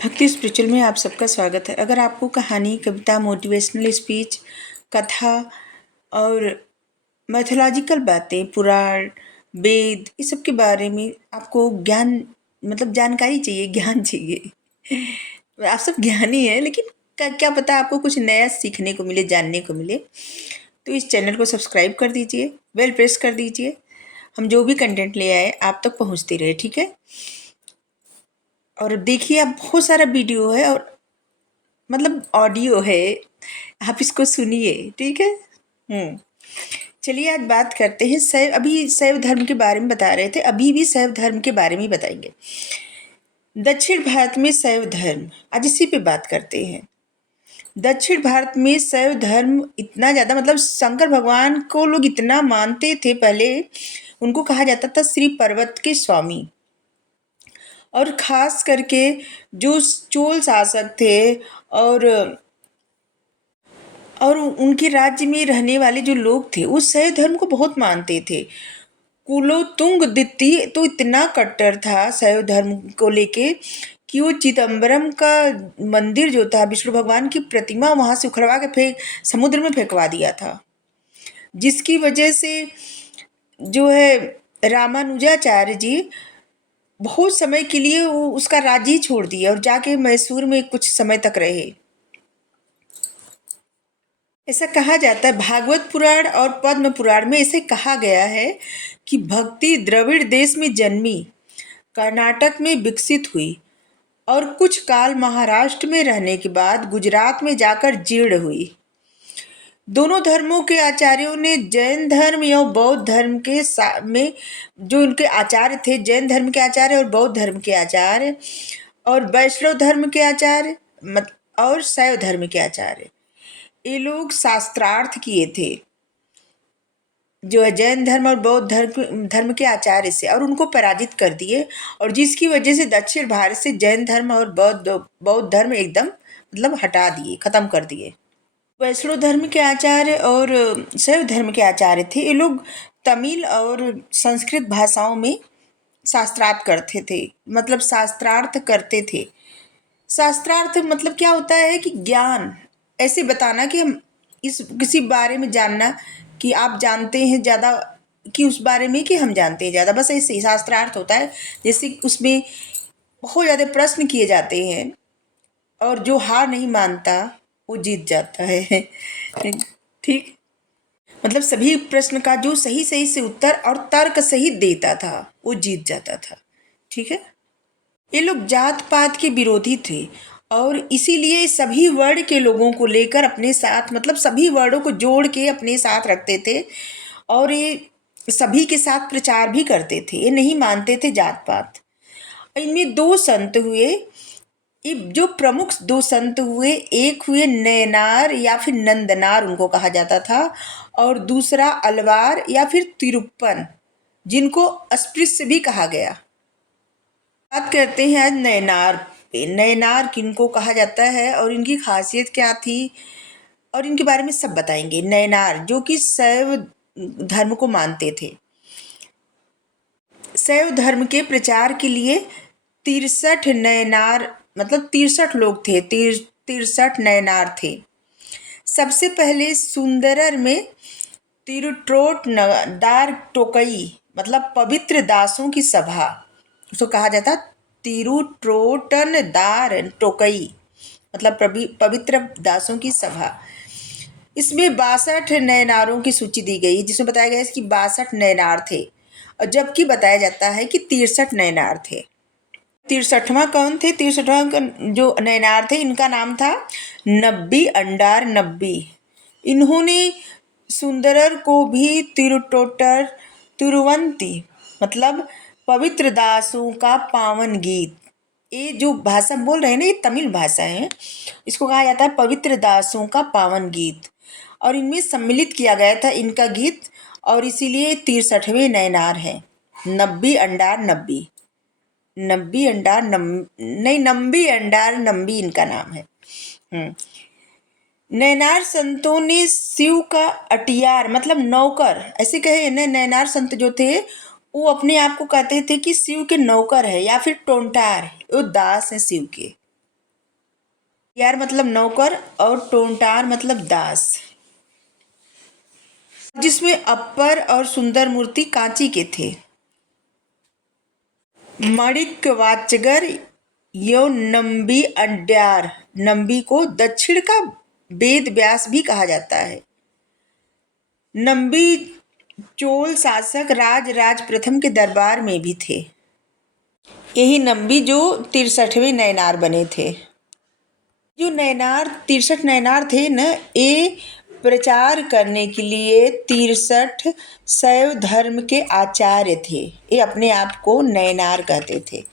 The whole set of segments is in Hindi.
भक्ति स्पिरिचुअल में आप सबका स्वागत है। अगर आपको कहानी, कविता, मोटिवेशनल स्पीच, कथा और मैथोलॉजिकल बातें, पुराण, वेद, इस सब के बारे में आपको ज्ञान जानकारी चाहिए, ज्ञान चाहिए। आप सब ज्ञानी हैं, लेकिन क्या पता आपको कुछ नया सीखने को मिले, जानने को मिले। तो इस चैनल को सब्सक्राइब कर दीजिए, बेल प्रेस कर दीजिए। हम जो भी कंटेंट ले आए आप तक पहुंचते रहे, ठीक है। और देखिए, आप बहुत सारा वीडियो है और ऑडियो है, आप इसको सुनिए, ठीक है। चलिए आज बात करते हैं अभी शैव धर्म के बारे में बता रहे थे, अभी भी शैव धर्म के बारे में ही बताएंगे। दक्षिण भारत में शैव धर्म, आज इसी पे बात करते हैं। दक्षिण भारत में शैव धर्म इतना ज़्यादा, शंकर भगवान को लोग इतना मानते थे। पहले उनको कहा जाता था श्री पर्वत के स्वामी। और ख़ास करके जो चोल शासक थे और उनके राज्य में रहने वाले जो लोग थे, उस शैव धर्म को बहुत मानते थे। कुलोत्तुंग द्वितीय तो इतना कट्टर था शैव धर्म को लेके कि वो चिदम्बरम का मंदिर जो था, विष्णु भगवान की प्रतिमा वहाँ से उखड़वा के समुद्र में फेंकवा दिया था। जिसकी वजह से जो है रामानुजाचार्य जी बहुत समय के लिए वो उसका राज्य ही छोड़ दिया और जाके मैसूर में कुछ समय तक रहे। ऐसा कहा जाता है, भागवत पुराण और पद्म पुराण में ऐसे कहा गया है कि भक्ति द्रविड़ देश में जन्मी, कर्नाटक में विकसित हुई और कुछ काल महाराष्ट्र में रहने के बाद गुजरात में जाकर जीर्ण हुई। दोनों धर्मों के आचार्यों ने जैन धर्म या बौद्ध धर्म के में जो उनके आचार्य थे, जैन धर्म के आचार्य और बौद्ध धर्म के आचार्य और वैष्णव धर्म के आचार्य और शैव धर्म के आचार्य, ये लोग शास्त्रार्थ किए थे जो है जैन धर्म और बौद्ध धर्म के आचार्य से, और उनको पराजित कर दिए। और जिसकी वजह से दक्षिण भारत से जैन धर्म और बौद्ध धर्म एकदम हटा दिए, खत्म कर दिए। वैष्णव धर्म के आचार्य और शैव धर्म के आचार्य थे, ये लोग तमिल और संस्कृत भाषाओं में शास्त्रार्थ करते थे, शास्त्रार्थ करते थे। शास्त्रार्थ क्या होता है कि ज्ञान ऐसे बताना कि हम इस किसी बारे में जानना कि आप जानते हैं ज़्यादा, कि उस बारे में कि हम जानते हैं ज़्यादा, बस ऐसे ही शास्त्रार्थ होता है। जैसे उसमें बहुत ज़्यादा प्रश्न किए जाते हैं और जो हार नहीं मानता वो जीत जाता है। ठीक, सभी प्रश्न का जो सही सही से उत्तर और तर्क सही देता था वो जीत जाता था, ठीक है। ये लोग जात पात के विरोधी थे और इसीलिए सभी वर्ण के लोगों को लेकर अपने साथ, सभी वर्णों को जोड़ के अपने साथ रखते थे और ये सभी के साथ प्रचार भी करते थे। ये नहीं मानते थे जात पात। इनमें दो संत हुए, ये जो प्रमुख दो संत हुए, एक हुए नयनार या फिर नंदनार उनको कहा जाता था, और दूसरा अलवार या फिर तिरुप्पन, जिनको अस्पृश्य भी कहा गया। बात करते हैं आज नयनार पे। नयनार किनको कहा जाता है और इनकी खासियत क्या थी और इनके बारे में सब बताएंगे। नयनार जो कि शैव धर्म को मानते थे, शैव धर्म के प्रचार के लिए 63 नयनार 63 लोग थे, 63 नयनार थे। सबसे पहले सुंदरर में तिरुट्रोट दार टोकई पवित्र दासों की सभा, उसको कहा जाता तिरुट्रोटन दार टोकई, पवित्र दासों की सभा। इसमें 62 नयनारों की सूची दी गई, जिसमें बताया गया है कि 62 नयनार थे, और जबकि बताया जाता है कि 63 नयनार थे। 63वां कौन थे? 63वां जो नयनार थे, इनका नाम था नब्बी अंडार नब्बी। इन्होंने सुंदरर को भी तिरुटोटर तिरुवंती पवित्र दासों का पावन गीत, ये जो भाषा बोल रहे हैं ना, ये तमिल भाषा है, इसको कहा जाता है पवित्र दासों का पावन गीत, और इनमें सम्मिलित किया गया था इनका गीत, और इसीलिए 63वें नयनार हैं। नब्बी अंडार नब्बी, नब्बी अंडार नहीं, नम्बी अंडार नम्बी इनका नाम है। नयनार संतों ने शिव का अटियार नौकर ऐसे कहे। नयनार संत जो थे वो अपने आप को कहते थे कि शिव के नौकर है या फिर टोंटार, वो दास है शिव के। यार मतलब नौकर और टोंटार मतलब दास, जिसमें अप्पर और सुंदर मूर्ति कांची के थे। मणिक यो नंबी अड्यार, नंबी को दक्षिण का वेद व्यास भी कहा जाता है। नंबी चोल शासक राज प्रथम के दरबार में भी थे। यही नंबी जो 63वें नयनार बने थे। जो नयनार 63 नयनार थे न, ये प्रचार करने के लिए 63 शैव धर्म के आचार्य थे। ये अपने आप को नयनार कहते थे।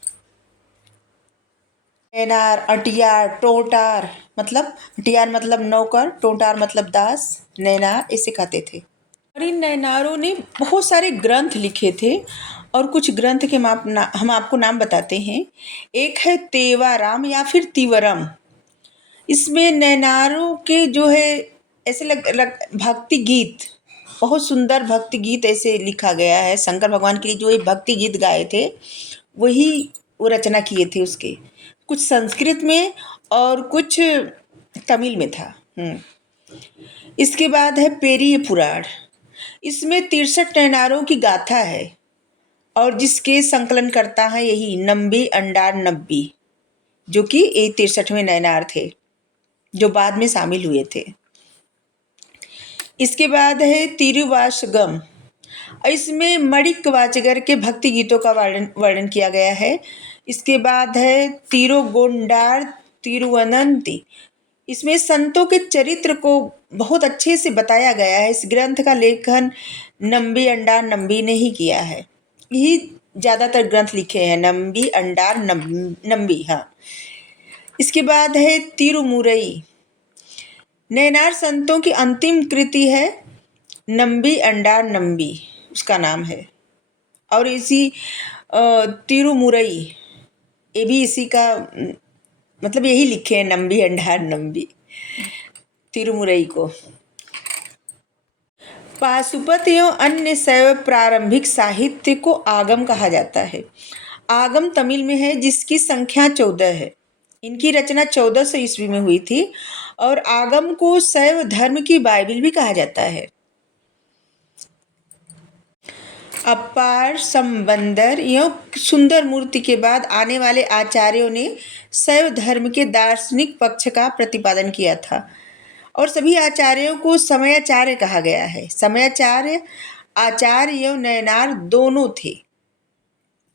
नयनार, अटियार, टोटार मतलब अटियार मतलब नौकर, टोटार मतलब दास, नयनार इसे कहते थे। और इन नयनारों ने बहुत सारे ग्रंथ लिखे थे और कुछ ग्रंथ के हम आपको नाम बताते हैं। एक है तेवाराम या फिर तिवरम। इसमें नैनारों के जो है ऐसे भक्ति गीत, बहुत सुंदर भक्ति गीत ऐसे लिखा गया है। शंकर भगवान के लिए जो ये भक्ति गीत गाए थे वही वो रचना किए थे उसके, कुछ संस्कृत में और कुछ तमिल में था। इसके बाद है पेरिय पुराण। इसमें 63 नैनारों की गाथा है और जिसके संकलन करता है यही नंबी अंडार नब्बी, जो कि ये 63वें नैनार थे जो बाद में शामिल हुए थे। इसके बाद है तिरुवासगम। इसमें मणिक वाचगर के भक्ति गीतों का वर्णन किया गया है। इसके बाद है तिरुगोंडार तिरुवनंती। इसमें संतों के चरित्र को बहुत अच्छे से बताया गया है। इस ग्रंथ का लेखन नंबी अंडार नंबी ने ही किया है। यही ज़्यादातर ग्रंथ लिखे हैं, नंबी अंडार नंबी। हाँ, इसके बाद है तिरुमुरई। नैनार संतों की अंतिम कृति है नंबी अंडार नंबी, उसका नाम है। और इसी तिरुमुरई, ये भी इसी का मतलब यही लिखे हैं नंबी अंडार नंबी, तिरुमुरई को। पाशुपत एवं अन्य शैव प्रारंभिक साहित्य को आगम कहा जाता है। आगम तमिल में है जिसकी संख्या 14 है। इनकी रचना 1400 ईस्वी में हुई थी और आगम को शैव धर्म की बाइबिल भी कहा जाता है। अपार संबंदर एवं सुंदर मूर्ति के बाद आने वाले आचार्यों ने शैव धर्म के दार्शनिक पक्ष का प्रतिपादन किया था और सभी आचार्यों को समयाचार्य कहा गया है। समयाचार्य आचार्य एवं नयनार दोनों थे,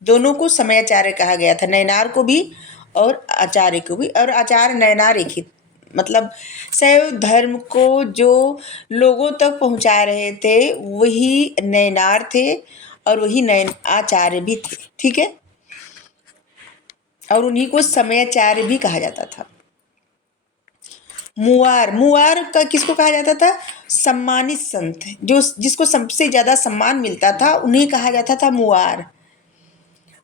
दोनों को समयाचार्य कहा गया था, नयनार को भी और आचार्य को भी। और आचार्य नयनार एक ही, मतलब शैव धर्म को जो लोगों तक पहुंचा रहे थे वही नयनार थे और वही नयन आचार्य भी थे। ठीक है, और उन्हीं को समयाचार्य भी कहा जाता था। मुआर, मुआर का किसको कहा जाता था? सम्मानित संत, जो जिसको सबसे ज़्यादा सम्मान मिलता था उन्हें कहा जाता था मुआर।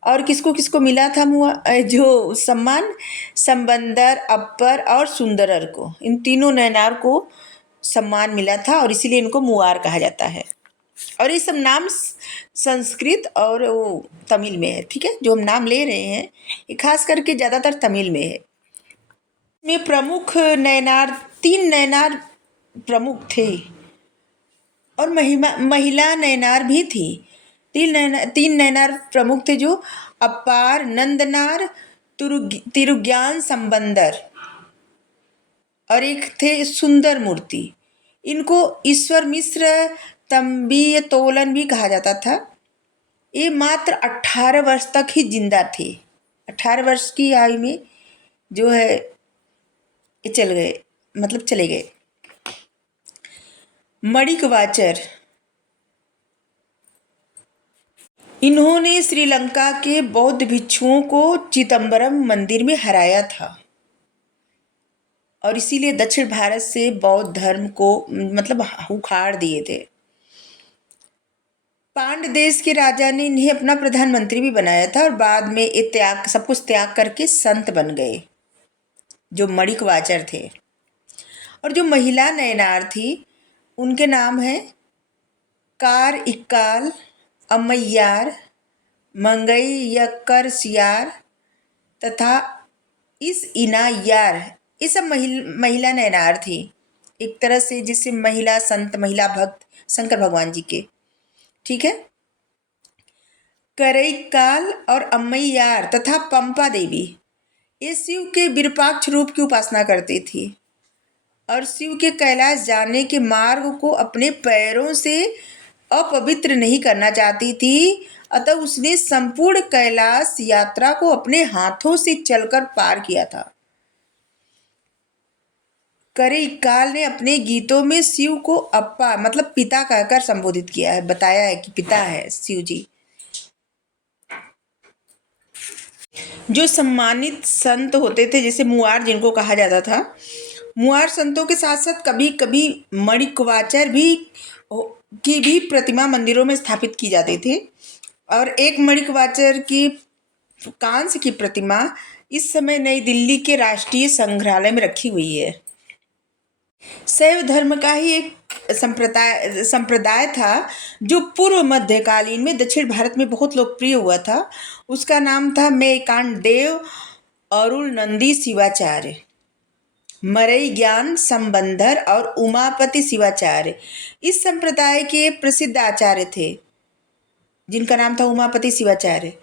और किसको किसको मिला था जो सम्मान? संबंदर, अप्पर और सुंदरर को, इन तीनों नयनार को सम्मान मिला था और इसीलिए इनको मुआर कहा जाता है। और ये सब नाम संस्कृत और वो तमिल में है। ठीक है, जो हम नाम ले रहे हैं ये खास करके ज़्यादातर तमिल में है। में प्रमुख नयनार, 3 नयनार प्रमुख थे और महिला नयनार भी थी। 3 नयनार प्रमुख थे जो अपार, नंदनार, तिरुज्ञान संबंदर और एक थे सुंदर मूर्ति। इनको ईश्वर मिश्र तंबीय तोलन भी कहा जाता था। ये मात्र 18 वर्ष तक ही जिंदा थे। 18 वर्ष की आयु में जो है ये चल गए, मतलब चले गए। मणिक वाचर, इन्होंने श्रीलंका के बौद्ध भिक्षुओं को चिदंबरम मंदिर में हराया था और इसीलिए दक्षिण भारत से बौद्ध धर्म को मतलब उखाड़ दिए थे। पांड्य देश के राजा ने इन्हें अपना प्रधानमंत्री भी बनाया था और बाद में ये सब कुछ त्याग करके संत बन गए जो मणिक वाचर थे। और जो महिला नयनार थी उनके नाम है कार इक्काल, अम्मैयार, मंगई यक्कर सियार तथा इस इनायार ये सब महिला नयनार थी, एक तरह से जिससे महिला संत, महिला भक्त शंकर भगवान जी के। ठीक है। करईकाल और अम्मैयार तथा पंपा देवी ये शिव के विरूपाक्ष रूप की उपासना करती थी और शिव के कैलाश जाने के मार्ग को अपने पैरों से अपवित्र नहीं करना चाहती थी, अतः उसने संपूर्ण कैलाश यात्रा को अपने हाथों से चलकर पार किया था। करईकाल ने अपने गीतों में शिव को अप्पा मतलब पिता कहकर संबोधित किया है, बताया है कि पिता है शिव जी। जो सम्मानित संत होते थे, जैसे मुआर जिनको कहा जाता था, मुआर संतों के साथ साथ कभी कभी मणिकवाचर भी की भी प्रतिमा मंदिरों में स्थापित की जाती थी। और एक मणिकवाचर की कांस्य की प्रतिमा इस समय नई दिल्ली के राष्ट्रीय संग्रहालय में रखी हुई है। शैव धर्म का ही एक संप्रदाय था जो पूर्व मध्यकालीन में दक्षिण भारत में बहुत लोकप्रिय हुआ था। उसका नाम था मेकांडदेव अरुल नंदी शिवाचार्य, मरई ज्ञान संबंधर और उमापति शिवाचार्य इस संप्रदाय के प्रसिद्ध आचार्य थे, जिनका नाम था उमापति शिवाचार्य।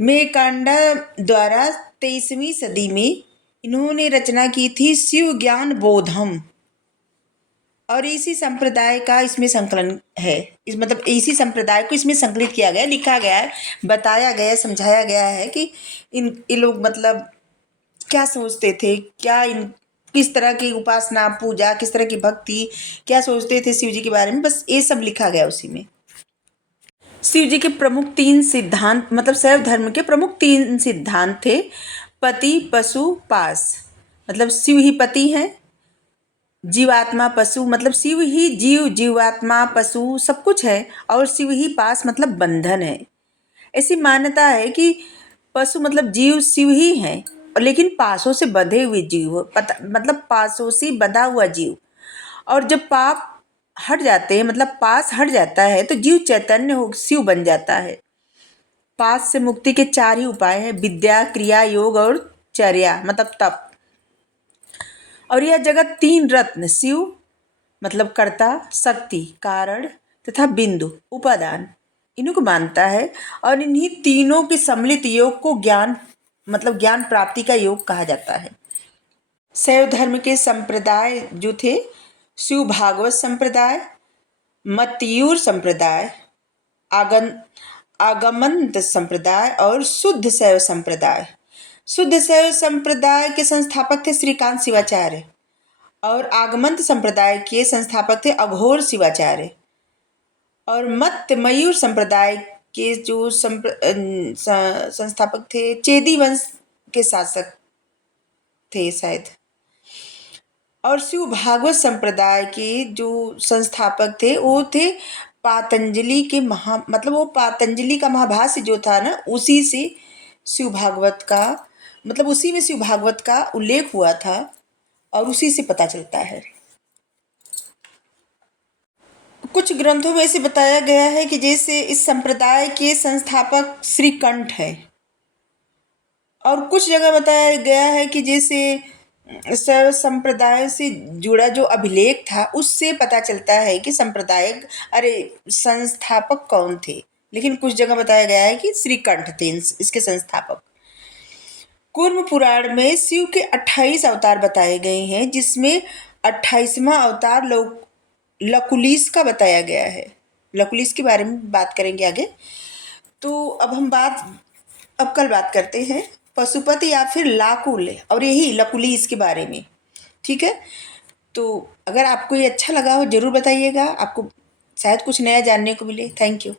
मेकांडा द्वारा 23वीं सदी में इन्होंने रचना की थी शिव ज्ञान बोधम, और इसी संप्रदाय का इसमें संकलन है। इस मतलब इसी संप्रदाय को इसमें संकलित किया गया, लिखा गया है, बताया गया है, समझाया गया है कि ये लोग मतलब क्या सोचते थे, क्या किस तरह की उपासना पूजा, किस तरह की भक्ति, क्या सोचते थे शिव जी के बारे में, बस ये सब लिखा गया उसी में। शिव जी के प्रमुख 3 सिद्धांत मतलब शैव धर्म के प्रमुख 3 सिद्धांत थे। पति पशु पास, मतलब शिव ही पति हैं, जीवात्मा पशु मतलब शिव ही जीव, जीवात्मा पशु सब कुछ है, और शिव ही पास मतलब बंधन है। ऐसी मान्यता है कि पशु मतलब जीव शिव ही है, लेकिन पासों से बंधे हुए जीव, मतलब पासों से बंधा हुआ जीव। और जब पाप हट जाते हैं मतलब पास हट जाता है तो जीव चैतन्य हो शिव बन जाता है। पास से मुक्ति के 4 ही उपाय हैं, विद्या, क्रिया, योग और चर्या मतलब तप। और यह जगत 3 रत्न शिव मतलब कर्ता, शक्ति कारण तथा बिंदु उपादान इन्हीं को मानता है, और इन्हीं तीनों के सम्मिलित योग को ज्ञान मतलब ज्ञान प्राप्ति का योग कहा जाता है। शैव धर्म के संप्रदाय जो थे, शिव भागवत संप्रदाय, मत्यूर संप्रदाय, आगमंत संप्रदाय और शुद्ध शैव संप्रदाय। शुद्ध शैव संप्रदाय के संस्थापक थे श्रीकांत शिवाचार्य, और आगमंत संप्रदाय के संस्थापक थे अघोर शिवाचार्य, और मत मयूर संप्रदाय के जो संस्थापक थे चेदी वंश के शासक थे शायद। और शिव भागवत संप्रदाय के जो संस्थापक थे वो थे पातंजलि के मतलब वो पातंजलि का महाभाष्य जो था ना, उसी से शिव भागवत का मतलब उसी में शिव भागवत का उल्लेख हुआ था, और उसी से पता चलता है। कुछ ग्रंथों में ऐसे बताया गया है कि जैसे इस संप्रदाय के संस्थापक श्रीकंठ है, और कुछ जगह बताया गया है कि जैसे शैव संप्रदाय से जुड़ा जो अभिलेख था उससे पता चलता है कि संस्थापक कौन थे, लेकिन कुछ जगह बताया गया है कि श्रीकंठ थे इसके संस्थापक। कूर्म पुराण में शिव के 28 अवतार बताए गए हैं, जिसमें 28वां अवतार लकुलिस का बताया गया है। लकुलिस के बारे में बात करेंगे आगे। तो अब कल बात करते हैं पशुपति या फिर लाकुल और यही लकुलिस के बारे में। ठीक है, तो अगर आपको ये अच्छा लगा हो ज़रूर बताइएगा, आपको शायद कुछ नया जानने को मिले। Thank you.